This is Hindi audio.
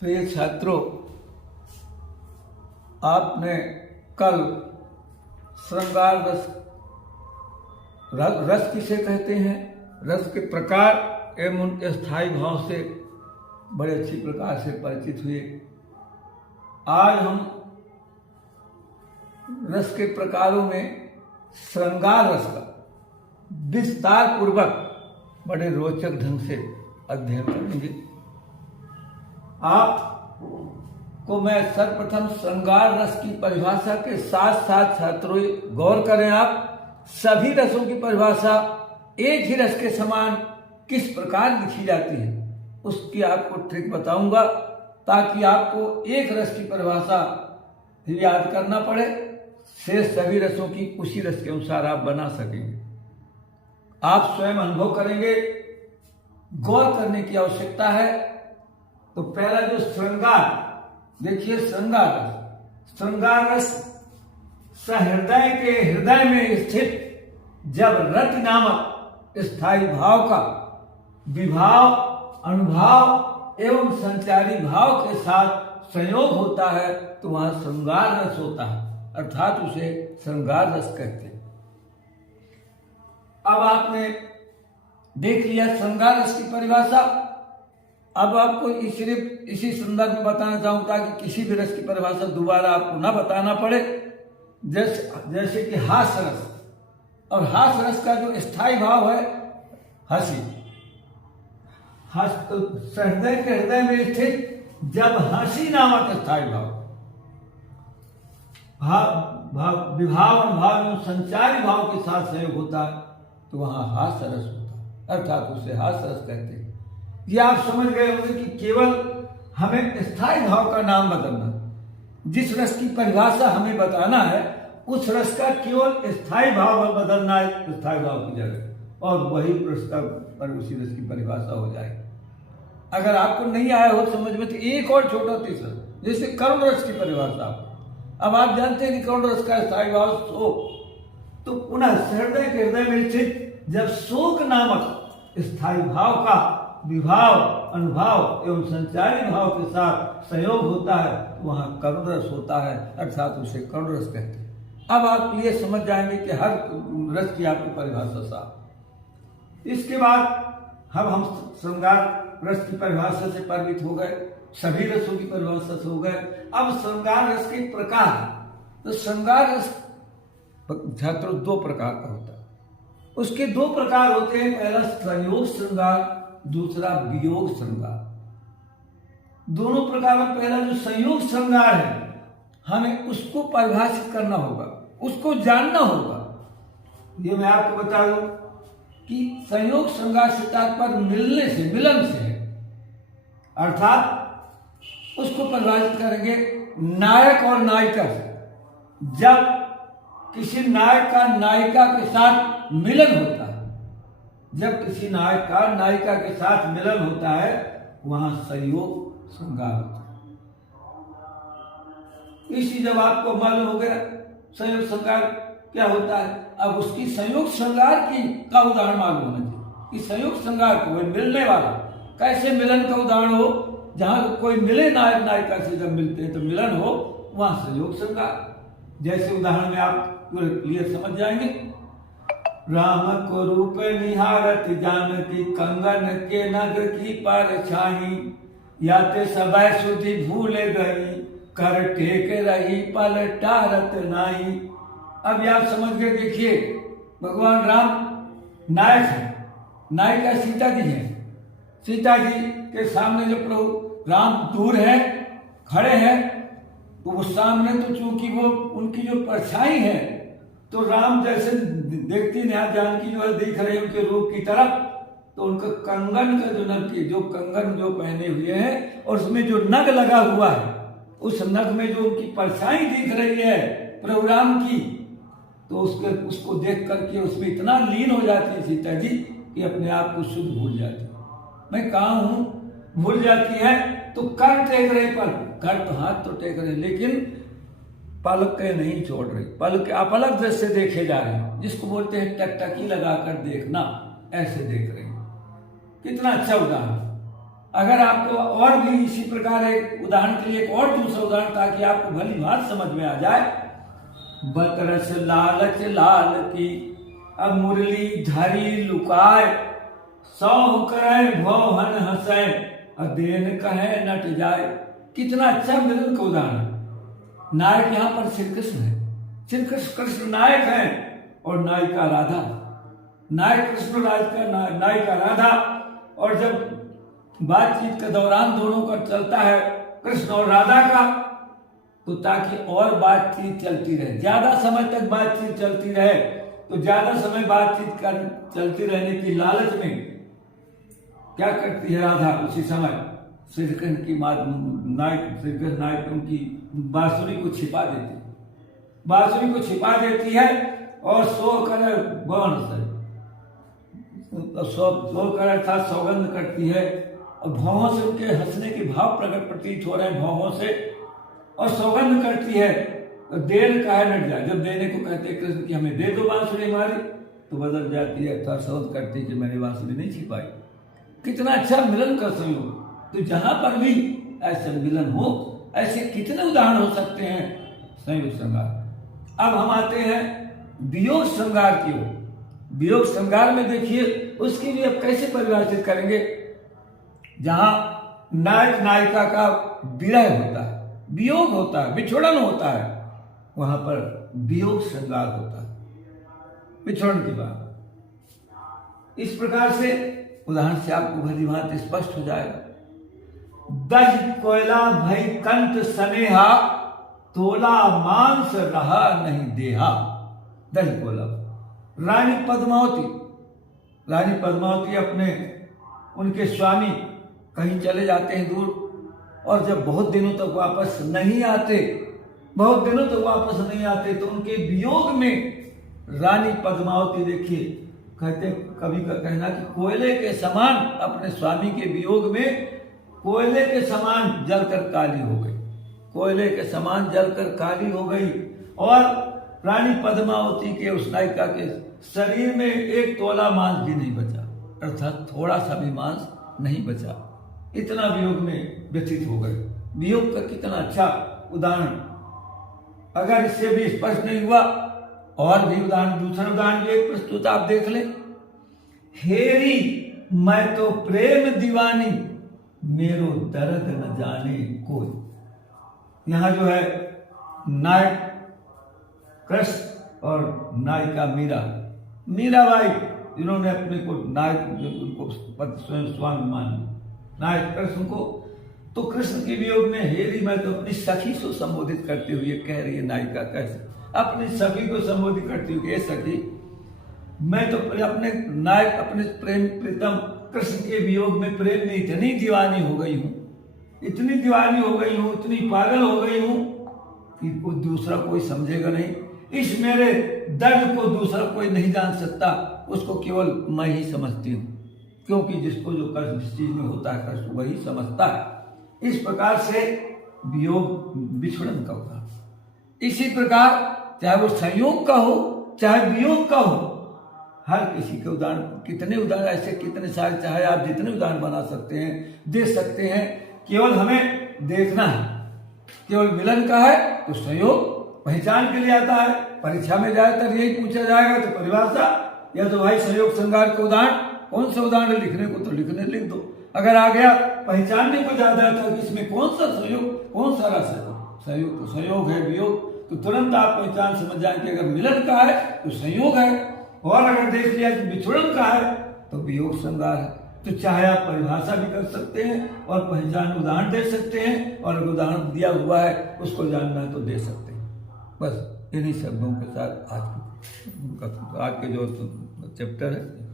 प्रिय छात्रों, आपने कल श्रृंगार रस किसे कहते हैं, रस के प्रकार एवं उनके स्थायी भाव से बड़े अच्छी प्रकार से परिचित हुए। आज हम रस के प्रकारों में श्रृंगार रस का विस्तार पूर्वक बड़े रोचक ढंग से अध्ययन करेंगे। आपको मैं सर्वप्रथम श्रृंगार रस की परिभाषा के साथ साथ छात्रों गौर करें, आप सभी रसों की परिभाषा एक ही रस के समान किस प्रकार लिखी जाती है उसकी आपको ट्रिक बताऊंगा, ताकि आपको एक रस की परिभाषा याद करना पड़े, शेष सभी रसों की उसी रस के अनुसार आप बना सकेंगे। आप स्वयं अनुभव करेंगे, गौर करने की आवश्यकता है। तो पहला जो श्रृंगार, देखिए श्रृंगार रस सहृदय के हृदय में स्थित जब रति नामक स्थायी भाव का विभाव, अनुभाव एवं संचारी भाव के साथ संयोग होता है तो वहां श्रृंगार रस होता है, अर्थात उसे श्रृंगार रस कहते हैं। अब आपने देख लिया श्रृंगार रस की परिभाषा। अब आपको सिर्फ इसी संदर्भ में बताना चाहूंगा कि किसी भी रस की परिभाषा दोबारा आपको ना बताना पड़े। जैसे कि हास्य रस, और हास्य रस का जो स्थायी भाव है हंसी, तो हृदय के हृदय में स्थित जब हंसी नामक स्थायी भाव विभाव, अनुभाव एवं संचारी भाव के साथ संयोग होता है तो वहां हास्य रस होता है, अर्थात उसे हास्य रस कहते हैं। ये आप समझ गए होंगे कि केवल हमें स्थायी भाव का नाम बदलना, जिस रस की परिभाषा हमें बताना है उस रस का केवल स्थायी भाव बदलना है स्थायी भाव की जगह, और वही प्रस्ताव पर उसी रस की परिभाषा हो जाएगी। अगर आपको नहीं आया हो समझ में तो एक और छोटा तीसरा, जैसे करुण रस की परिभाषा। अब आप जानते हैं कि करुण रस का स्थायी भाव शोक, तो पुनः हृदय के हृदय में स्थित जब शोक नामक स्थायी भाव का विभाव, अनुभाव एवं संचारी भाव के साथ संयोग होता है तो वहां करुण रस होता है, अर्थात उसे करुण रस कहते हैं। अब आप ये समझ जाएंगे कि हर रस की आपको परिभाषा साफ। इसके बाद हम श्रृंगार रस की परिभाषा से परिचित हो गए, सभी रसों की परिभाषा से हो गए। अब श्रृंगार रस के प्रकार, तो श्रृंगार रस छात्रों दो प्रकार का होता है। उसके दो प्रकार होते हैं, पहला संयोग श्रृंगार, दूसरा वियोग श्रृंगार। दोनों प्रकार में पहला जो संयोग श्रृंगार है हमें उसको परिभाषित करना होगा, उसको जानना होगा। ये मैं आपको बता दूं कि संयोग श्रृंगार से तात्पर्य मिलने से, मिलन से है, अर्थात उसको परिभाषित करेंगे नायक और नायिका से। जब किसी नायक का नायिका के साथ मिलन होता है, जब किसी नायक का नायिका के साथ मिलन होता है वहां संयोग श्रृंगार होता है। इसी जब आपको मालूम हो गया संयोग श्रृंगार क्या होता है, अब उसकी संयोग श्रृंगार की का उदाहरण मालूम होना चाहिए कि संयोग श्रृंगार को मिलने वाला कैसे मिलन का उदाहरण हो, जहां कोई मिले नायक नायिका से जब मिलते हैं तो मिलन हो, वहां संयोग श्रृंगार। जैसे उदाहरण में आप क्लियर समझ जाएंगे। राम को रूप निहारत जानकी कंगन के नग की परछाई, याते सबय सुधि भूल गई कर टेक रही पलटारत नाई। अब आप समझ गए। देखिए भगवान राम नायक है, नायिका सीता जी है। सीता जी के सामने जो प्रभु राम दूर है, खड़े हैं, तो वो सामने तो चूंकि वो उनकी जो परछाई है तो राम जैसे देखती नहीं, जानकी जो है देख रहे हैं उनके रूप की तरफ, तो उनका कंगन का जो नग की जो कंगन जो पहने हुए हैं और उसमें जो नग लगा हुआ है, उस नग में जो उनकी परछाई दिख रही है प्रभु राम की, तो उसको देख करके उसमें इतना लीन हो जाती है सीता जी कि अपने आप को शुद्ध भूल जाती है। मैं कहाँ हूं भूल जाती है। तो कर टेक रहे, पर कर तो हाथ तो टेक रहे लेकिन पलक के नहीं छोड़ रही, पलक अपलक दृष्टि से देखे जा रहे हैं, जिसको बोलते हैं टकटकी लगाकर देखना, ऐसे देख रहे हैं। कितना अच्छा उदाहरण। अगर आपको और भी इसी प्रकार एक उदाहरण के लिए एक और दूसरा उदाहरण ताकि आपको भली बात समझ में आ जाए। बतरस लालच लाल की अब मुरली धरी लुकाए, सौ करे भौहन हंसे अदेन कहे नट जाए। कितना अच्छा मिलन का उदाहरण। नायक यहाँ पर श्री कृष्ण है, श्री कृष्ण नायक है और नायिका राधा। नायक कृष्ण नायिका राधा। और जब बातचीत के दौरान दोनों का चलता है कृष्ण और राधा का, तो ताकि और बातचीत चलती रहे, ज्यादा समय तक बातचीत चलती रहे, तो ज्यादा समय बातचीत चलती रहने की लालच में क्या करती है राधा, उसी समय श्री कृष्ण की श्री कृष्ण नायक उनकी बांसुरी को छिपा देती है, बांसुरी को छिपा देती है और सो कर बन अर्थात सौगंध करती है। और भौहों से उनके हंसने के भाव प्रतीत हो रहे हैं, भौहों से, और सौगंध करती है देर काहे नट जाए। जब देने को कहते हैं कृष्ण की हमें दे दो बांसुरी हमारी, तो बदल जाती है अर्थात सौगंध करती है कि मैंने बांसुरी नहीं छिपाई। कितना अच्छा मिलन का संयोग। तो जहां पर भी ऐसा मिलन हो, ऐसे कितने उदाहरण हो सकते हैं संयोग श्रृंगार। अब हम आते हैं वियोग श्रृंगार की ओर। वियोग श्रृंगार में देखिए उसकी भी अब कैसे परिभाषित करेंगे। जहां नायक नायिका का विरह होता है, वियोग होता है, बिछड़न होता है, वहां पर वियोग श्रृंगार होता है, बिछड़न की बात। इस प्रकार से उदाहरण से आपको भली भांति स्पष्ट हो जाएगा। दज कोयला भई कंठ सनेहा, तोला मांस रहा नहीं देहा। दज कोयला रानी पद्मावती अपने उनके स्वामी कहीं चले जाते हैं दूर, और जब बहुत दिनों तक वापस नहीं आते, तो उनके वियोग में रानी पद्मावती देखिए कहते, कवि का कहना कि कोयले के समान, अपने स्वामी के वियोग में कोयले के समान जलकर काली हो गई, कोयले के समान जलकर काली हो गई। और रानी पद्मावती के उस नायिका के शरीर में एक तोला मांस भी नहीं बचा, अर्थात थोड़ा सा भी मांस नहीं बचा। इतना वियोग में व्यथित हो गए। वियोग का कितना अच्छा उदाहरण। अगर इससे भी स्पष्ट नहीं हुआ, और भी उदाहरण, दूसरा उदाहरण भी एक प्रस्तुत आप देख लें। हेरी मैं तो प्रेम दीवानी, मेरो दर्द न जाने कोई। यहां जो है नायक कृष्ण और नायिका मीराबाई, जिन्होंने अपने को नायक, उनको स्वयं स्वामी मान लिया, नायक कृष्ण को। तो कृष्ण के वियोग में हेरी मैं तो अपनी सखी से संबोधित करते हुए कह रही है नायिका, कैसे अपनी सखी को संबोधित करती हुई, सखी मैं तो अपने नायक, अपने प्रेम प्रीतम कृष्ण के वियोग में प्रेम में इतनी दीवानी हो गई हूं, इतनी पागल हो गई हूं कि दूसरा कोई समझेगा नहीं। इस मेरे दर्द को दूसरा कोई नहीं जान सकता, उसको केवल मैं ही समझती हूँ, क्योंकि जिसको जो कष्ट जिस चीज में होता है कष्ट वही समझता है। इस प्रकार से वियोग बिछड़न का होगा। इसी प्रकार चाहे वो संयोग का हो चाहे वियोग का हो, हर किसी के उदाहरण, कितने उदाहरण ऐसे, कितने सारे, चाहे आप जितने उदाहरण बना सकते हैं, दे सकते हैं। केवल हमें देखना है। केवल मिलन का है तो संयोग पहचान के लिए आता है। परीक्षा में ज्यादातर यही पूछा जाएगा, तो परिभाषा या तो भाई संयोग श्रृंगार के उदाहरण, कौन सा उदाहरण लिखने को तो लिख दो। अगर आ गया पहचानने को ज्यादा था कि इसमें कौन सा संयोग, कौन सा रस है, संयोग तो संयोग है, वियोग तो तुरंत आप पहचान समझ जाएंगे। अगर मिलन का है तो संयोग है, और अगर देख लिया कि बिछड़न का है तो वियोग श्रृंगार है। तो चाहे आप परिभाषा भी कर सकते हैं और पहचान उदाहरण दे सकते हैं, और अगर उदाहरण दिया हुआ है उसको जानना है तो दे सकते हैं। बस इन्हीं शब्दों के साथ आज के जो चैप्टर है